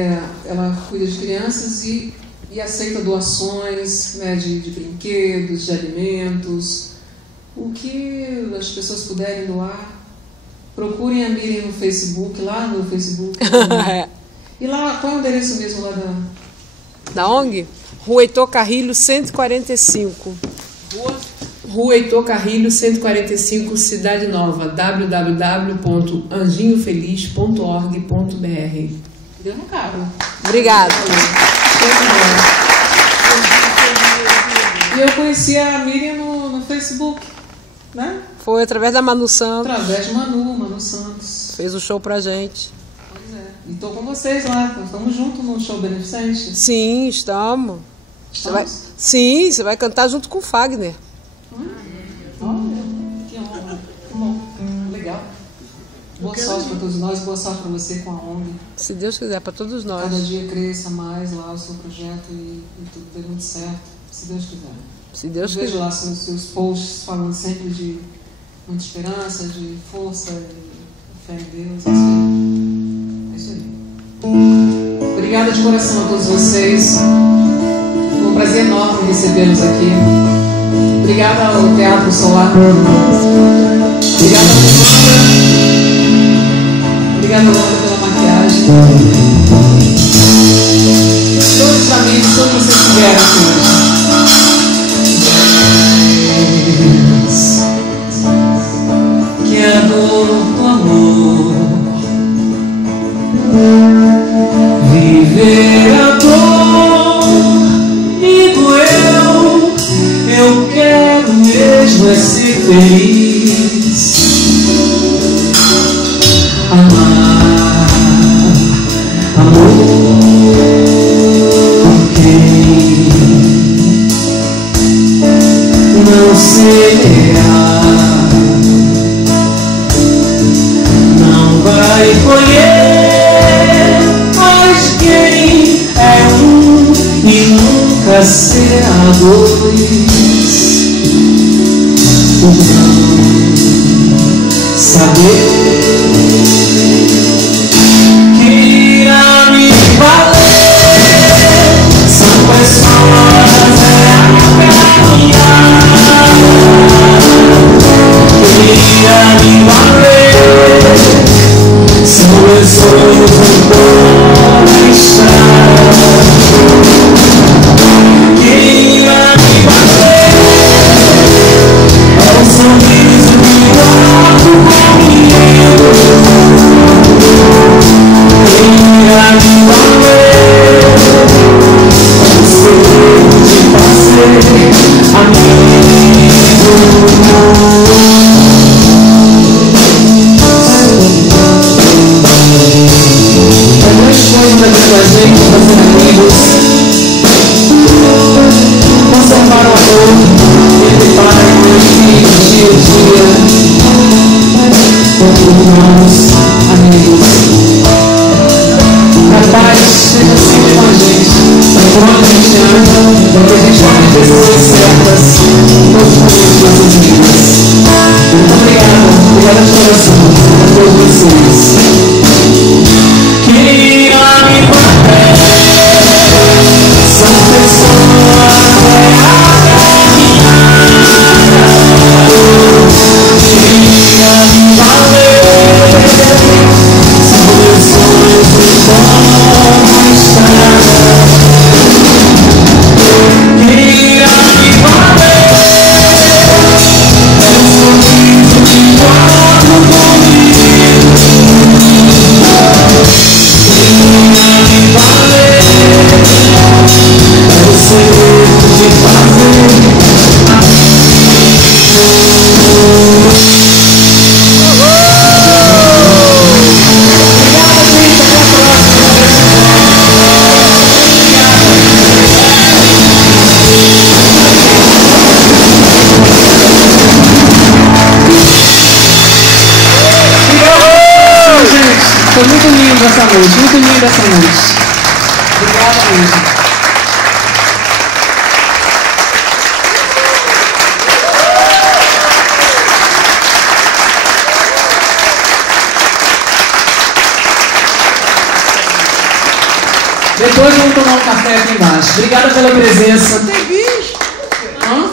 Ela cuida de crianças e aceita doações, né, de brinquedos, de alimentos. O que as pessoas puderem doar, procurem a Miriam no Facebook, lá no Facebook. E lá, qual é o endereço mesmo lá da ONG? Rua Heitor Carrilho, 145. Rua Heitor Carrilho, 145, Cidade Nova, www.anjinhofeliz.org.br. Deu no carro. Obrigada. E eu conheci a Miriam no Facebook, né? Foi através da Manu Santos. Através de Manu Santos. Fez o show pra gente. Pois é. E tô com vocês lá, nós estamos juntos no show beneficente. Sim, estamos. Sim, você vai cantar junto com o Fagner. Olha, que honra. Legal. Boa sorte para todos nós, boa sorte para você com a ONG. Se Deus quiser, para todos nós. Cada dia cresça mais lá o seu projeto e tudo dê muito certo, se Deus quiser. Se Deus quiser. Vejo lá seus posts falando sempre de muita esperança, de força, de fé em Deus. É isso aí. Obrigada de coração a todos vocês. Foi um prazer enorme recebê-los aqui. Obrigada ao Teatro Solar. Obrigada, obrigada, Wanda, pela maquiagem. Todos os amigos, todos vocês que vieram aqui hoje. Que a dor do amor, viver a dor e doeu. Eu quero mesmo é ser feliz. Amor, quem não semear não vai colher, mas quem é um e nunca será dois, por não saber que irá me valer. São pessoas a caminhar, que irá me valer. São pessoas a estrada, que irá me valer. É o sorriso que guardo comigo. Irá me valer, o segredo de fazer amigo. É grande coisa da vida da gente fazer amigos, conservar o amor entre pai, mãe, filho, tio, tia, irmãos, amigos. Rapaz, esteja sempre com a gente, enquanto a gente anda, porque a gente vai ter decisões certas todos os dias de nossas vidas. Muito obrigada de coração a todos vocês. Que irá me bater, são pessoas a caminhar, que irá me valer. São pessoas que vão estar, que irá me valer. É o sorriso que guardo comigo, que irá me valer. É o segredo de fazer Foi muito lindo essa noite, muito linda essa noite. Obrigada mesmo. Depois vamos tomar um café aqui embaixo. Obrigada pela presença. Tem bicho. Hã?